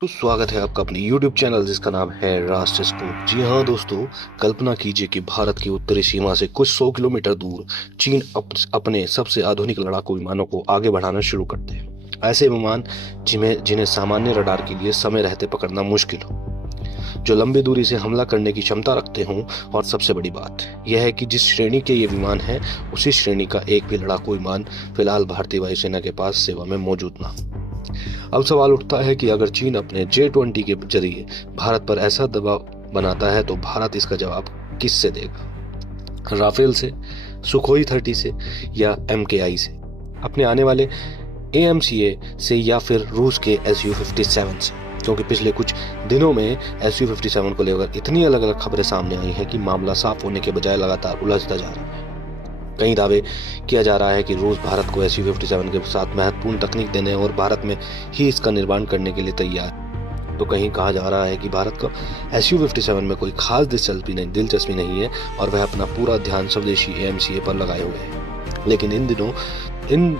तो स्वागत है आपका अपने YouTube चैनल जिसका नाम है राष्ट्र स्पूत। जी हाँ दोस्तों, कल्पना कीजिए कि भारत की उत्तरी सीमा से कुछ 100 किलोमीटर दूर चीन अपने सबसे आधुनिक लड़ाकू विमानों को आगे बढ़ाना शुरू करते हैं। ऐसे विमान जिन्हें सामान्य रडार के लिए समय रहते पकड़ना मुश्किल हो, जो लंबी दूरी से हमला करने की क्षमता रखते हों, और सबसे बड़ी बात यह है कि जिस श्रेणी के ये विमान हैं उसी श्रेणी का एक भी लड़ाकू विमान फिलहाल भारतीय वायुसेना के पास सेवा में मौजूद ना हो। अब सवाल उठता है कि अगर चीन अपने J-20 के जरिए भारत पर ऐसा दबाव बनाता है तो भारत इसका जवाब किससे देगा? राफेल से, सुखोई 30 से या MKI से, अपने आने वाले AMCA से, या फिर रूस के Su-57 से? क्योंकि पिछले कुछ दिनों में Su-57 को लेकर इतनी अलग अलग खबरें सामने आई हैं कि मामला साफ होने के बजाय लगातार उलझता जा रहा है। कई दावे किया जा रहा है कि रूस भारत को Su-57 के साथ महत्वपूर्ण तकनीक देने और भारत में ही इसका निर्माण करने के लिए तैयार है। तो कहीं कहा जा रहा है कि भारत को Su-57 में कोई खास दिलचस्पी नहीं है और वह अपना पूरा ध्यान स्वदेशी AMCA पर लगाए हुए है। लेकिन इन दिनों इन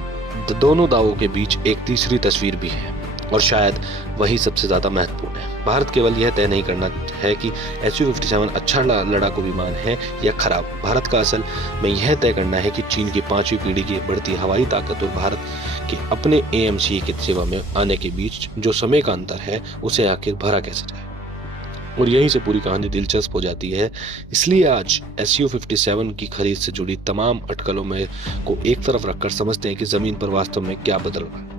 दोनों दावों के बीच एक तीसरी तस्वीर भी है, और शायद वही सबसे ज्यादा महत्वपूर्ण है। भारत केवल यह तय नहीं करना है कि Su-57 अच्छा लड़ाकू विमान है या खराब। भारत का असल में यह तय करना है कि चीन की 5वीं पीढ़ी की बढ़ती हवाई ताकत और भारत के अपने AMCA की सेवा में आने के बीच जो समय का अंतर है उसे आखिर भरा कैसे जाए। और यहीं से पूरी कहानी दिलचस्प हो जाती है। इसलिए आज Su-57 की खरीद से जुड़ी तमाम अटकलों में को एक तरफ रखकर समझते हैं कि जमीन पर वास्तव में क्या बदल रहा है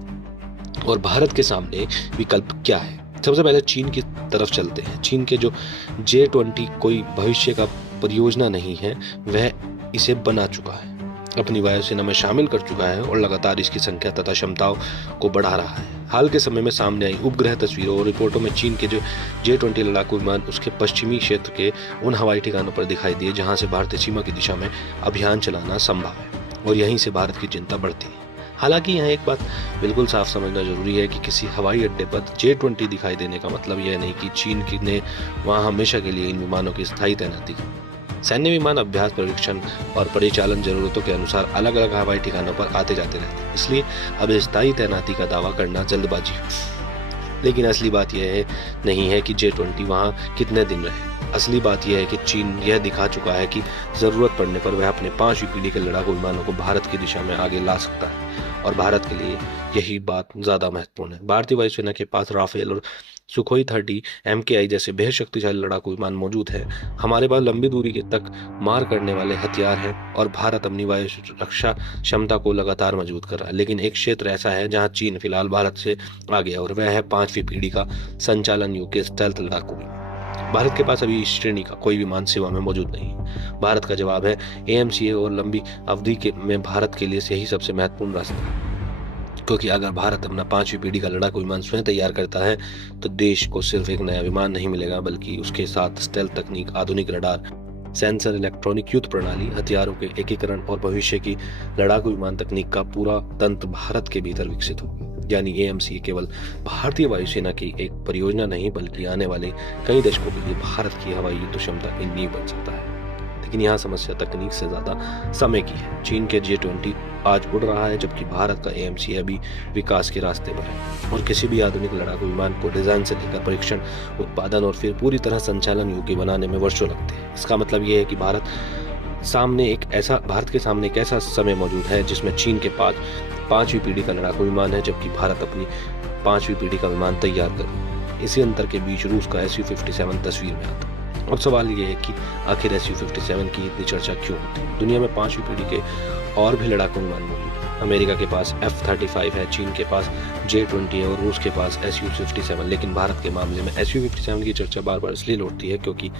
और भारत के सामने विकल्प क्या है। सबसे पहले चीन की तरफ चलते हैं। चीन के जो J-20 कोई भविष्य का परियोजना नहीं है, वह इसे बना चुका है, अपनी वायुसेना में शामिल कर चुका है और लगातार इसकी संख्या तथा क्षमताओं को बढ़ा रहा है। हाल के समय में सामने आई उपग्रह तस्वीरों और रिपोर्टों में चीन के जो J-20 लड़ाकू विमान उसके पश्चिमी क्षेत्र के उन हवाई ठिकानों पर दिखाई दिए जहां से भारतीय सीमा की दिशा में अभियान चलाना संभव है, और यहीं से भारत की चिंता बढ़ती है। हालांकि यहाँ एक बात बिल्कुल साफ समझना जरूरी है कि किसी हवाई अड्डे पर J-20 दिखाई देने का मतलब यह नहीं कि चीन ने वहां हमेशा के लिए इन विमानों की स्थायी तैनाती की। सैन्य विमान अभ्यास, परीक्षण और परिचालन जरूरतों के अनुसार अलग अलग हवाई ठिकानों पर आते जाते रहते हैं, इसलिए अब स्थायी तैनाती का दावा करना जल्दबाजी है। लेकिन असली बात यह नहीं है कि J-20 वहां कितने दिन रहे। असली बात यह है कि चीन यह दिखा चुका है कि जरूरत पड़ने पर वह अपने 5वीं पीढ़ी के लड़ाकू विमानों को भारत की दिशा में आगे ला सकता है, और भारत के लिए यही बात ज्यादा महत्वपूर्ण है। भारतीय वायुसेना के पास राफेल और सुखोई 30 MKI जैसे बेहद शक्तिशाली लड़ाकू विमान मौजूद है। हमारे पास लंबी दूरी के तक मार करने वाले हथियार हैं और भारत अपनी वायु रक्षा क्षमता को लगातार मजबूत कर रहा है। लेकिन एक क्षेत्र ऐसा है जहां चीन फिलहाल भारत से आगे है, और वह है 5वीं पीढ़ी का संचालन योग्य स्टेल्थ लड़ाकू विमान। भारत के पास अभी इस श्रेणी का कोई विमान सेवा में मौजूद नहीं है। भारत का जवाब है AMCA, और लंबी अवधि में भारत के लिए यही सबसे महत्वपूर्ण रास्ता है। क्योंकि अगर भारत अपना 5वीं पीढ़ी का लड़ाकू विमान स्वयं तैयार करता है तो देश को सिर्फ एक नया विमान नहीं मिलेगा, बल्कि उसके साथ स्टेल्थ तकनीक, आधुनिक रडार, सेंसर, इलेक्ट्रॉनिक युद्ध प्रणाली, हथियारों के एकीकरण और भविष्य की लड़ाकू विमान तकनीक का पूरा तंत्र भारत के भीतर विकसित होगा। यानी AMCA केवल भारतीय वायुसेना की एक परियोजना नहीं, बल्कि आने वाले कई दशकों के लिए भारत की हवाई युद्ध क्षमता की नींव बन सकता है। लेकिन यहाँ समस्या तकनीक से ज्यादा समय की है। चीन के J-20 आज उड़ रहा है, जबकि भारत का AMCA अभी विकास के रास्ते पर है, और किसी भी आधुनिक लड़ाकू विमान को डिजाइन से लेकर परीक्षण, उत्पादन और फिर पूरी तरह संचालन योग्य बनाने में वर्षों लगते हैं। इसका मतलब यह है कि भारत के सामने एक ऐसा समय मौजूद है जिसमें चीन के पास 5वीं पीढ़ी का लड़ाकू विमान है, जबकि भारत अपनी 5वीं पीढ़ी का विमान तैयार कर। इसी अंतर के बीच रूस का Su-57 तस्वीर में आता है। अब सवाल ये है कि आखिर Su-57 की इतनी चर्चा क्यों होती है? दुनिया में 5वीं पीढ़ी के और भी लड़ाकू विमान मौजूद हैं। अमेरिका के पास F-35 है, चीन के पास J-20 है और रूस के पास Su-57। लेकिन भारत के मामले में Su-57 की चर्चा बार बार इसलिए लौटती है क्योंकि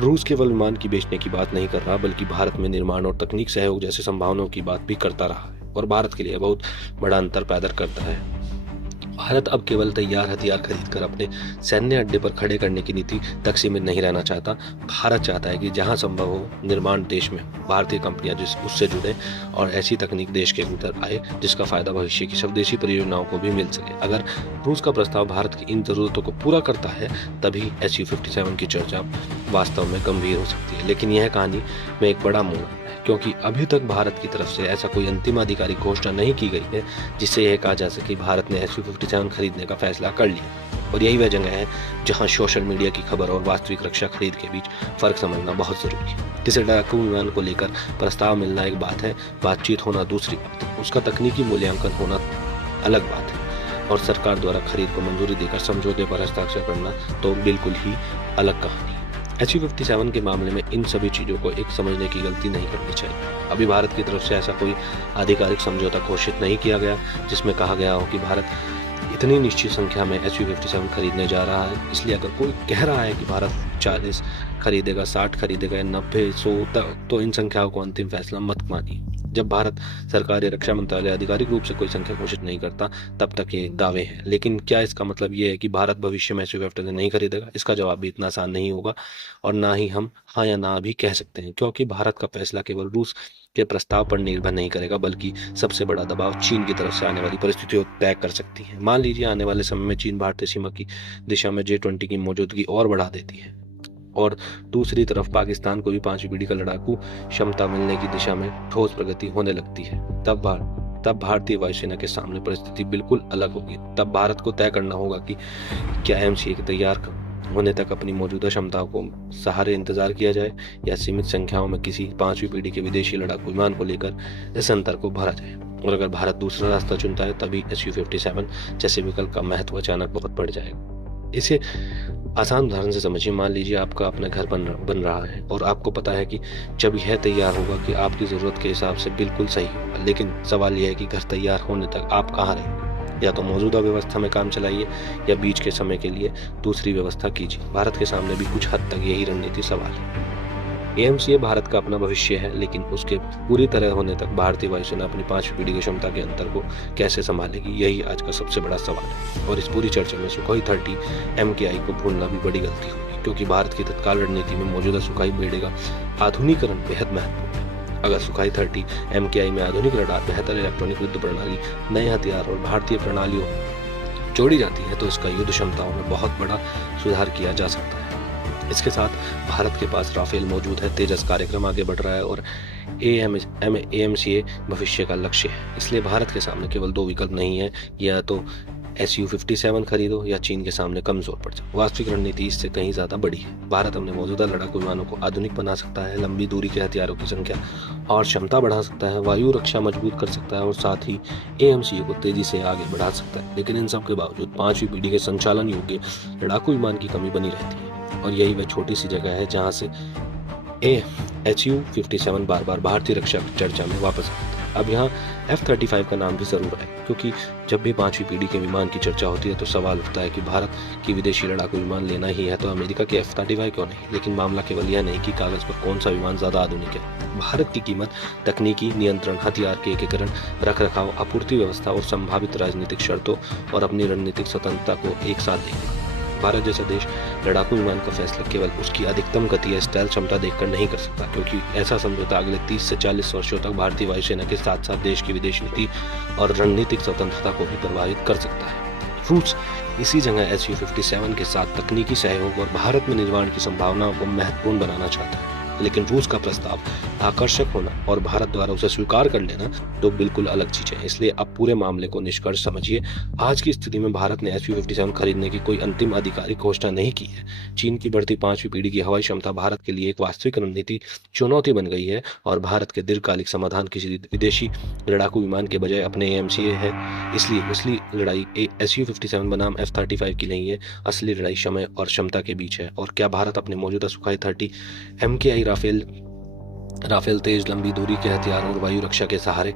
रूस केवल विमान की बेचने की बात नहीं कर रहा, बल्कि भारत में निर्माण और तकनीक सहयोग जैसे संभावनाओं की बात भी करता रहा है, और भारत के लिए बहुत बड़ा अंतर पैदा करता है। भारत अब केवल तैयार हथियार खरीदकर अपने सैन्य अड्डे पर खड़े करने की नीति तक सीमित नहीं रहना चाहता। भारत चाहता है कि जहां संभव हो निर्माण देश में भारतीय कंपनियां उससे जुड़े और ऐसी तकनीक देश के भीतर आए जिसका फायदा भविष्य की स्वदेशी परियोजनाओं को भी मिल सके। अगर रूस का प्रस्ताव भारत की इन जरूरतों को पूरा करता है, तभी Su-57 की चर्चा वास्तव में गंभीर हो सकती है। लेकिन यह कहानी में एक बड़ा मोड़ है। क्योंकि अभी तक भारत की तरफ से ऐसा कोई अंतिम आधिकारिक घोषणा नहीं की गई है जिससे यह कहा जा सके कि भारत ने Su-57 खरीदने का फैसला कर लिया। और यही वह जगह है जहां सोशल मीडिया की खबर और वास्तविक रक्षा खरीद के बीच फर्क समझना बहुत जरूरी है। किसी लड़ाकू विमान को लेकर प्रस्ताव मिलना एक बात है, बातचीत होना दूसरी बात है, उसका तकनीकी मूल्यांकन होना अलग बात है, और सरकार द्वारा खरीद को मंजूरी देकर समझौते पर हस्ताक्षर करना तो बिल्कुल ही अलग कहानी है। Su-57 के मामले में इन सभी चीजों को एक समझने की गलती नहीं करनी चाहिए। अभी भारत की तरफ से ऐसा कोई आधिकारिक समझौता घोषित नहीं किया गया जिसमें कहा गया हो कि भारत इतनी निश्चित संख्या में Su-57 खरीदने जा रहा है। इसलिए अगर कोई कह रहा है कि भारत 40 खरीदेगा, 60 खरीदेगा या 90, 100, तो इन संख्याओं को अंतिम फैसला मत मानिए। जब भारत सरकार या रक्षा मंत्रालय आधिकारिक रूप से कोई संख्या घोषित नहीं करता तब तक ये दावे हैं। लेकिन क्या इसका मतलब ये है कि भारत भविष्य में Su-57 नहीं खरीदेगा? इसका जवाब भी इतना आसान नहीं होगा, और ना ही हम हाँ या ना भी कह सकते हैं, क्योंकि भारत का फैसला केवल रूस के प्रस्ताव पर निर्भर नहीं करेगा, बल्कि सबसे बड़ा दबाव चीन की तरफ से आने वाली परिस्थितियों तय कर सकती है। मान लीजिए आने वाले समय में चीन भारतीय सीमा की दिशा में J-20 की मौजूदगी और बढ़ा देती है, और दूसरी तरफ पाकिस्तान को भी 5वीं पीढ़ी का लड़ाकू क्षमता मिलने की दिशा में ठोस प्रगति होने लगती है। तब भारतीय वायुसेना के सामने परिस्थिति बिल्कुल अलग होगी। तब भारत को तय करना होगा कि क्या MCA के तैयार होने तक अपनी मौजूदा क्षमताओं को सहारे इंतजार किया जाए, या सीमित संख्याओं में किसी 5वीं पीढ़ी के विदेशी लड़ाकू विमान को लेकर इस अंतर को भरा जाए। और अगर भारत दूसरा रास्ता चुनता है तभी Su-57 जैसे विकल्प का महत्व अचानक बहुत बढ़ जाएगा। इसे आसान उदाहरण से समझिए। मान लीजिए आपका अपना घर बन रहा है और आपको पता है कि जब यह तैयार होगा कि आपकी ज़रूरत के हिसाब से बिल्कुल सही होगा, लेकिन सवाल यह है कि घर तैयार होने तक आप कहाँ रहें। या तो मौजूदा व्यवस्था में काम चलाइए या बीच के समय के लिए दूसरी व्यवस्था कीजिए। भारत के सामने भी कुछ हद तक यही रणनीति सवाल है। AMCA भारत का अपना भविष्य है, लेकिन उसके पूरी तरह होने तक भारतीय वायुसेना अपनी 5वीं पीढ़ी की क्षमता के अंतर को कैसे संभालेगी, यही आज का सबसे बड़ा सवाल है। और इस पूरी चर्चा में Sukhoi 30 MKI को भूलना भी बड़ी गलती होगी, क्योंकि भारत की तत्काल रणनीति में मौजूदा Sukhoi बेड़े का आधुनिकीकरण बेहद महत्वपूर्ण है। अगर Sukhoi 30 MKI में आधुनिक रडार, बेहतर इलेक्ट्रॉनिक युद्ध प्रणाली, नए हथियार और भारतीय प्रणालियों जोड़ी जाती है तो इसका युद्ध क्षमताओं में बहुत बड़ा सुधार किया जा सकता है। इसके साथ भारत के पास राफेल मौजूद है, तेजस कार्यक्रम आगे बढ़ रहा है, और AMCA भविष्य का लक्ष्य है। इसलिए भारत के सामने केवल 2 विकल्प नहीं है, या तो Su-57 खरीदो या चीन के सामने कमजोर पड़ जाओ। वास्तविक रणनीति इससे कहीं ज्यादा बड़ी है। भारत अपने मौजूदा लड़ाकू विमानों को आधुनिक बना सकता है, लंबी दूरी के हथियारों की संख्या और क्षमता बढ़ा सकता है, वायु रक्षा मजबूत कर सकता है, और साथ ही AMCA को तेजी से आगे बढ़ा सकता है। लेकिन इन सब के बावजूद 5वीं पीढ़ी के संचालन योग्य लड़ाकू विमान की कमी बनी रहती है, और यही वह छोटी सी जगह है जहां से Su-57 बार बार भारतीय रक्षा की चर्चा में वापस आता है। अब यहाँ F-35 का नाम भी जरूर है, क्योंकि जब भी 5वीं पीढ़ी के विमान की चर्चा होती है तो सवाल उठता है कि भारत की विदेशी लड़ाकू विमान लेना ही है तो अमेरिका के F-35 क्यों नहीं। लेकिन मामला केवल यह नहीं कि कागज पर कौन सा विमान ज्यादा आधुनिक है। भारत की कीमत तकनीकी नियंत्रण, हथियार के एकीकरण, रखरखाव, आपूर्ति व्यवस्था और संभावित राजनीतिक शर्तों और अपनी रणनीतिक स्वतंत्रता को एक साथ देखेगा। भारत जैसा देश लड़ाकू विमान का फैसला केवल उसकी अधिकतम गति या स्टाइल क्षमता देखकर नहीं कर सकता, क्योंकि ऐसा समझौता अगले 30 से 40 वर्षों तक भारतीय वायुसेना के साथ साथ देश की विदेश नीति और रणनीतिक स्वतंत्रता को भी प्रभावित कर सकता है। रूस इसी जगह Su-57 के साथ तकनीकी सहयोग और भारत में निर्माण की संभावनाओं को महत्वपूर्ण बनाना चाहता है, लेकिन रूस का प्रस्ताव आकर्षक होना और भारत द्वारा उसे स्वीकार कर लेना तो बिल्कुल अलग चीज है। इसलिए अब पूरे मामले को निष्कर्ष समझिए। आज की स्थिति में भारत ने Su-57 खरीदने की कोई अंतिम आधिकारिक घोषणा नहीं की है। चीन की बढ़ती 5वीं पीढ़ी की हवाई क्षमता भारत के लिए एक वास्तविक रणनीति चुनौती बन गई है, और भारत के दीर्घकालिक समाधान किसी विदेशी लड़ाकू विमान के बजाय अपने AMCA है। इसलिए लड़ाई Su-57 बनाम F-35 की नहीं है, असली लड़ाई समय और क्षमता के बीच है। और क्या भारत अपने मौजूदा Sukhoi 30 MKI राफेल तेज लंबी दूरी के हथियार और वायु रक्षा के सहारे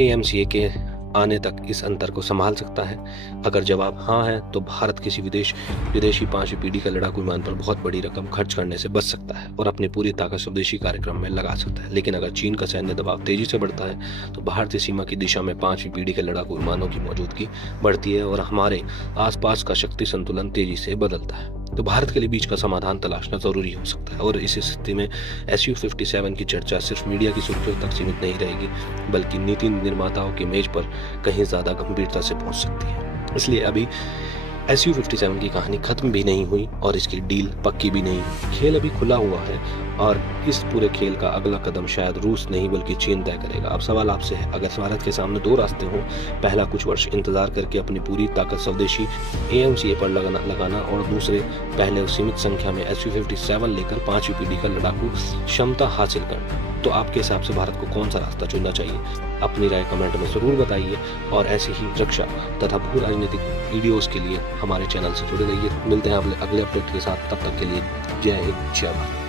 AMCA के आने तक इस अंतर को संभाल सकता है? अगर जवाब हाँ है तो भारत किसी विदेशी 5वीं पीढ़ी का लड़ाकू विमान पर बहुत बड़ी रकम खर्च करने से बच सकता है और अपनी पूरी ताकत स्वदेशी कार्यक्रम में लगा सकता है। लेकिन अगर चीन का सैन्य दबाव तेजी से बढ़ता है तो भारतीय सीमा की दिशा में 5वीं पीढ़ी के लड़ाकू विमानों की मौजूदगी बढ़ती है और हमारे आसपास का शक्ति संतुलन तेजी से बदलता है। तो भारत के लिए बीच का समाधान तलाशना जरूरी हो सकता है, और इस स्थिति में Su-57 की चर्चा सिर्फ मीडिया की सुर्खियों तक सीमित नहीं रहेगी, बल्कि नीति निर्माताओं की मेज पर कहीं ज्यादा गंभीरता से पहुंच सकती है। इसलिए अभी SU-57 की कहानी खत्म भी नहीं हुई और इसकी डील पक्की भी नहीं। खेल अभी खुला हुआ है और इस पूरे खेल का अगला कदम शायद रूस नहीं बल्कि चीन तय करेगा। अब सवाल आपसे है, अगर भारत के सामने दो रास्ते हों, पहला कुछ वर्ष इंतजार करके अपनी पूरी ताकत स्वदेशी AMCA पर लगाना और दूसरे पहले सीमित संख्या में SU-57 लेकर 5वीं पीढ़ी का लड़ाकू क्षमता हासिल करना, तो आपके हिसाब से भारत को कौन सा रास्ता चुनना चाहिए? अपनी राय कमेंट में जरूर बताइए और ऐसी ही रक्षा तथा भू राजनीतिक वीडियोस के लिए हमारे चैनल से जुड़े रहिए। मिलते हैं अगले अपडेट के साथ, तब तक के लिए जय हिंद, जय भारत।